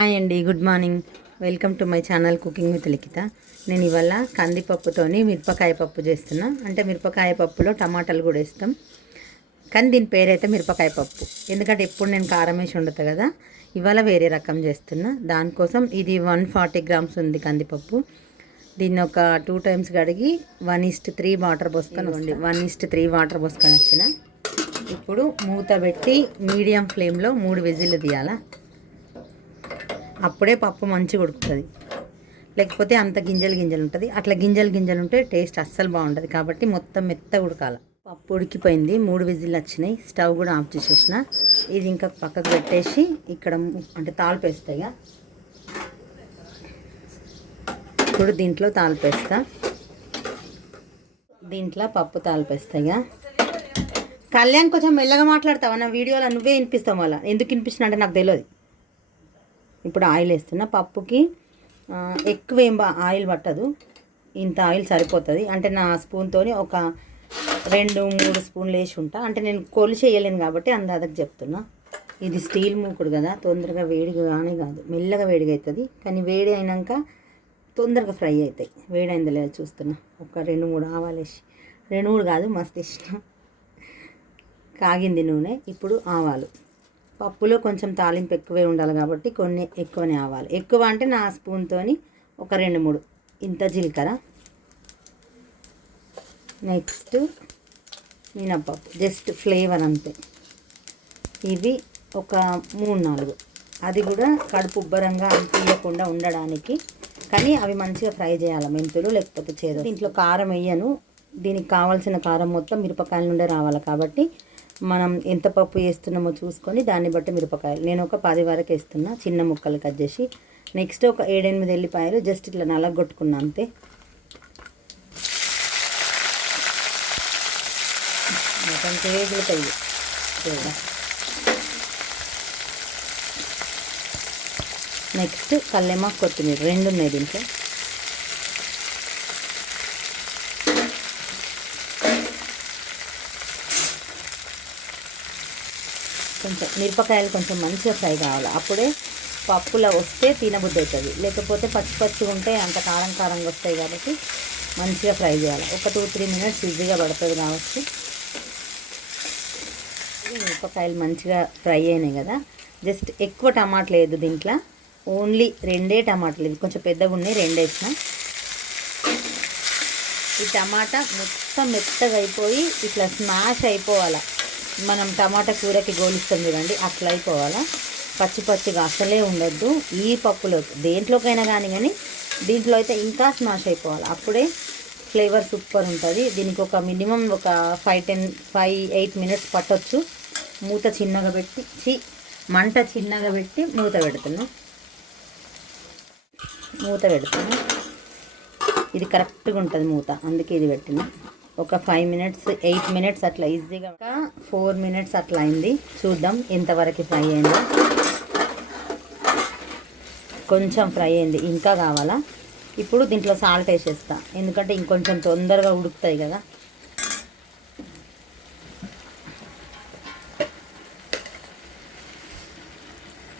Hi అండి, good morning. Welcome to my channel cooking with Likhita. నేను ఇవాళ కందిపప్పుతోని మిరపకాయ పప్పు చేస్తున్నా. అంటే మిరపకాయ పప్పులో టమాటాలు కూడా వేస్తాం, కానీ దీని పేరైతే మిరపకాయ పప్పు. ఎందుకంటే ఎప్పుడు నేను కారం వేసి వండుతా కదా, ఇవాళ వేరే రకం చేస్తున్నా. దానికోసం ఇది 140 గ్రామ్స్ ఉంది కందిపప్పు. దీన్ని ఒక 2 టైమ్స్ కడిగి 1:3 వాటర్ పోసుకొని 1:3 వాటర్ పోసుకొని వచ్చిన. ఇప్పుడు మూత పెట్టి మీడియం ఫ్లేమ్లో 3 విజిల్లు తీయాలా. అప్పుడే పప్పు మంచిగా ఉడుకుతుంది, లేకపోతే అంత గింజలు ఉంటుంది. అట్లా గింజలు ఉంటే టేస్ట్ అస్సలు బాగుంటుంది. కాబట్టి మొత్తం మెత్తగా ఉడకాలి. పప్పు ఉడికిపోయింది, 3 విజిల్లు వచ్చినాయి. స్టవ్ కూడా ఆఫ్ చేసేసిన. ఇది ఇంకా పక్కకు పెట్టేసి ఇక్కడ అంటే తాలింపు వేస్తాయి. ఇప్పుడు దీంట్లో తాలింపు వేస్తా. దీంట్లో పప్పు తాలింపు వేస్తాయి. కళ్యాణ్ కొంచెం మెల్లగా మాట్లాడతావా? నా వీడియోలో నువ్వే వినిపిస్తావు. మళ్ళీ ఎందుకు వినిపిస్తున్నా అంటే నాకు తెలియదు. ఇప్పుడు ఆయిల్ వేస్తున్నా. పప్పుకి ఎక్కువ ఏం ఆయిల్ పట్టదు, ఇంత ఆయిల్ సరిపోతుంది. అంటే నా స్పూన్తో ఒక 2-3 స్పూన్లు వేసి ఉంటా. అంటే నేను కొలిచి వేయలేను కాబట్టి అందాదకు చెప్తున్నా. ఇది స్టీల్ మూకుడు కదా, తొందరగా వేడిగా కానీ కాదు, మెల్లగా వేడిగా అవుతుంది. కానీ వేడి అయినాక తొందరగా ఫ్రై అవుతాయి. వేడి అయిందో లేదు చూస్తున్నా. ఒక 2-3 ఆవాలు వేసి, 2-3 కాదు మస్తు ఇష్టం. కాగింది నూనె. ఇప్పుడు ఆవాలు. పప్పులో కొంచెం తాలింపు ఎక్కువే ఉండాలి కాబట్టి కొన్ని ఎక్కువనే ఆవాలి. ఎక్కువ అంటే నా స్పూన్తో ఒక 2-3 ఇంత జీలకర్ర. నెక్స్ట్ మినపప్పు, జస్ట్ ఫ్లేవర్ అంతే. ఇవి ఒక 3-4, అది కూడా కడుపు ఉబ్బరంగా అనిపించకుండా ఉండడానికి. కానీ అవి మంచిగా ఫ్రై చేయాలి, మెంతులు లేకపోతే చేదు. దీంట్లో కారం వేయను. దీనికి కావాల్సిన కారం మొత్తం మిరపకాయల నుండే రావాలి కాబట్టి మనం ఎంత పప్పు వేస్తున్నామో చూసుకొని దాన్ని బట్టి మిరపకాయలు నేను ఒక 10 వరకు వేస్తున్నా, చిన్న ముక్కలు కట్ చేసి. నెక్స్ట్ ఒక 7-8 ఎల్లిపాయలు జస్ట్ ఇట్లా నలగొట్టుకున్నా అంతే. మొత్తం తేగులుతాయి. నెక్స్ట్ కల్లేమాకు, కొత్తిమీర 2 ఉన్నాయి దీంట్లో. కొంచెం మిరపకాయలు కొంచెం మంచిగా ఫ్రై కావాలి, అప్పుడే పప్పులో వస్తే తినబుద్ధి అవుతుంది. లేకపోతే పచ్చి ఉంటే అంత కారంగా వస్తాయి కాబట్టి మంచిగా ఫ్రై చేయాలి. ఒక 2-3 మినిట్స్ ఈజీగా పడుతుంది కావచ్చు. మిరపకాయలు మంచిగా ఫ్రై అయినాయి కదా. జస్ట్ ఎక్కువ టమాటాలు లేదు దీంట్లో, ఓన్లీ 2 టమాటాలు. ఇది కొంచెం పెద్దగా ఉన్నాయి, 2 వేసిన. ఈ టమాటా మొత్తం మెత్తగా అయిపోయి ఇట్లా స్మాష్ అయిపోవాలి. మనం టమాటా కూరకి గోలిస్తాం చూడండి, అట్లా అయిపోవాలా. పచ్చిగా అసలే ఉండొద్దు. ఈ పప్పులో దేంట్లోకైనా కానీ దీంట్లో అయితే ఇంకా స్మాష్ అయిపోవాలి, అప్పుడే ఫ్లేవర్ సూపర్ ఉంటుంది. దీనికి ఒక మినిమం ఒక 5-8 మినిట్స్ పట్టొచ్చు. మంట చిన్నగా పెట్టి మూత పెడుతున్నా. ఇది కరెక్ట్గా ఉంటుంది మూత, అందుకే ఇది పెట్టిన. ఒక 5-8 మినిట్స్ అట్లా ఈజీగా. ఒక 4 మినిట్స్ అట్లా అయింది. చూద్దాం ఎంతవరకు ఫ్రై అయిందో. కొంచెం ఫ్రై అయింది, ఇంకా కావాలా. ఇప్పుడు దీంట్లో సాల్ట్ వేసేస్తా, ఎందుకంటే ఇంకొంచెం తొందరగా ఉడుకుతాయి కదా.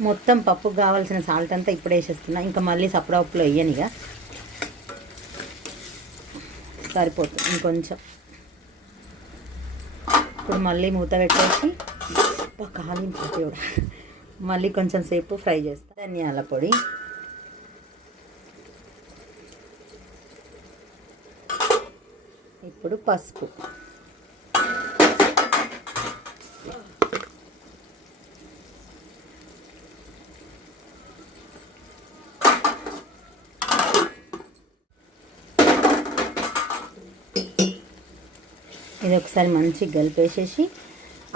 మొత్తం పప్పుకు కావాల్సిన సాల్ట్ అంతా ఇప్పుడు వేసేస్తున్నా. ఇంకా మళ్ళీ సపడాపులో వేయనిగా, సరిపోతుంది ఇంకొంచెం. ఇప్పుడు మళ్ళీ మూత పెట్టేసి మళ్ళీ కొంచెం సేపు ఫ్రై చేస్తా. ధనియాల పొడి, ఇప్పుడు పసుపు, ఇది ఒకసారి మంచిగా కలిపేసేసి.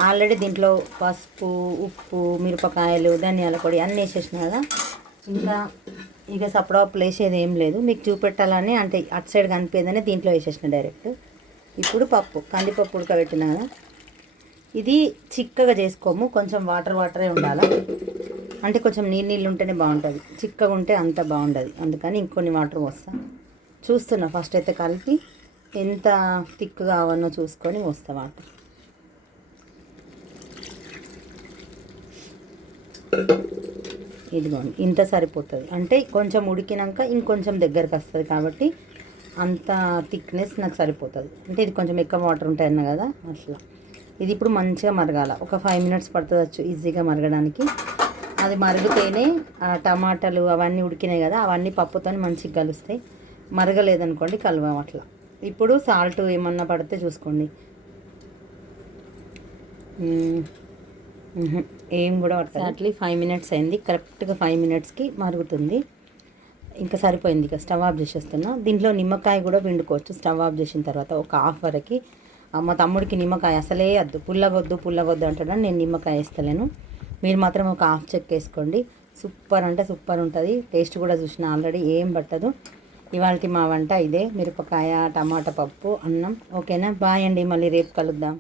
ఆల్రెడీ దీంట్లో పసుపు, ఉప్పు, మిరపకాయలు, ధనియాల పొడి అన్నీ వేసేసిన కదా. ఇక సపడాపు వేసేది ఏం లేదు, మీకు చూపెట్టాలని. అంటే అటు సైడ్ కనిపేదని దీంట్లో వేసేసిన డైరెక్ట్. ఇప్పుడు కందిపప్పు ఉడకబెట్టిన కదా, ఇది చిక్కగా చేసుకోము, కొంచెం వాటరే ఉండాలి. అంటే కొంచెం నీళ్ళు ఉంటేనే బాగుంటుంది, చిక్కగా ఉంటే అంత బాగుండదు. అందుకని ఇంకొన్ని వాటర్ పోస్తా. చూస్తున్నా ఫస్ట్ అయితే కలిపి ఎంత థిక్ కావాలో చూసుకొని పోస్తా వాటర్. ఇదిగోండి ఇంత సరిపోతుంది. అంటే కొంచెం ఉడికినాక ఇంకొంచెం దగ్గరకు వస్తుంది కాబట్టి అంత థిక్నెస్ నాకు సరిపోతుంది. అంటే ఇది కొంచెం ఎక్కువ వాటర్ ఉంటాయన్న కదా అట్లా. ఇది ఇప్పుడు మంచిగా మరగాల. ఒక 5 మినిట్స్ పడుతుంది ఈజీగా మరగడానికి. అది మరిగితేనే ఆ టమాటాలు అవన్నీ ఉడికినాయి కదా, అవన్నీ పప్పుతో మంచిగా కలుస్తాయి. మరగలేదనుకోండి కలవం అట్లా. ఇప్పుడు సాల్ట్ ఏమన్నా పడితే చూసుకోండి. ఏం కూడా పడుతుంది. అట్లీ 5 మినిట్స్ అయింది. కరెక్ట్గా 5 మినిట్స్కి మరుగుతుంది. ఇంకా సరిపోయింది. ఇక స్టవ్ ఆఫ్ చేసేస్తున్నా. దీంట్లో నిమ్మకాయ కూడా పిండుకోవచ్చు స్టవ్ ఆఫ్ చేసిన తర్వాత. ఒక హాఫ్ వరకు మా తమ్ముడికి నిమ్మకాయ అసలే వద్దు, పుల్లగొద్దు అంటాడని నేను నిమ్మకాయ వేస్తలేను. మీరు మాత్రం ఒక హాఫ్ చెక్క వేసుకోండి. సూపర్ అంటే సూపర్ ఉంటుంది. టేస్ట్ కూడా చూసిన ఆల్రెడీ, ఏం పట్టదు. ఇవాళ మా వంట ఇదే, మిరపకాయ టమాటా పప్పు అన్నం. ఓకేనా? బాయ్ అండి, మళ్ళీ రేపు కలుద్దాం.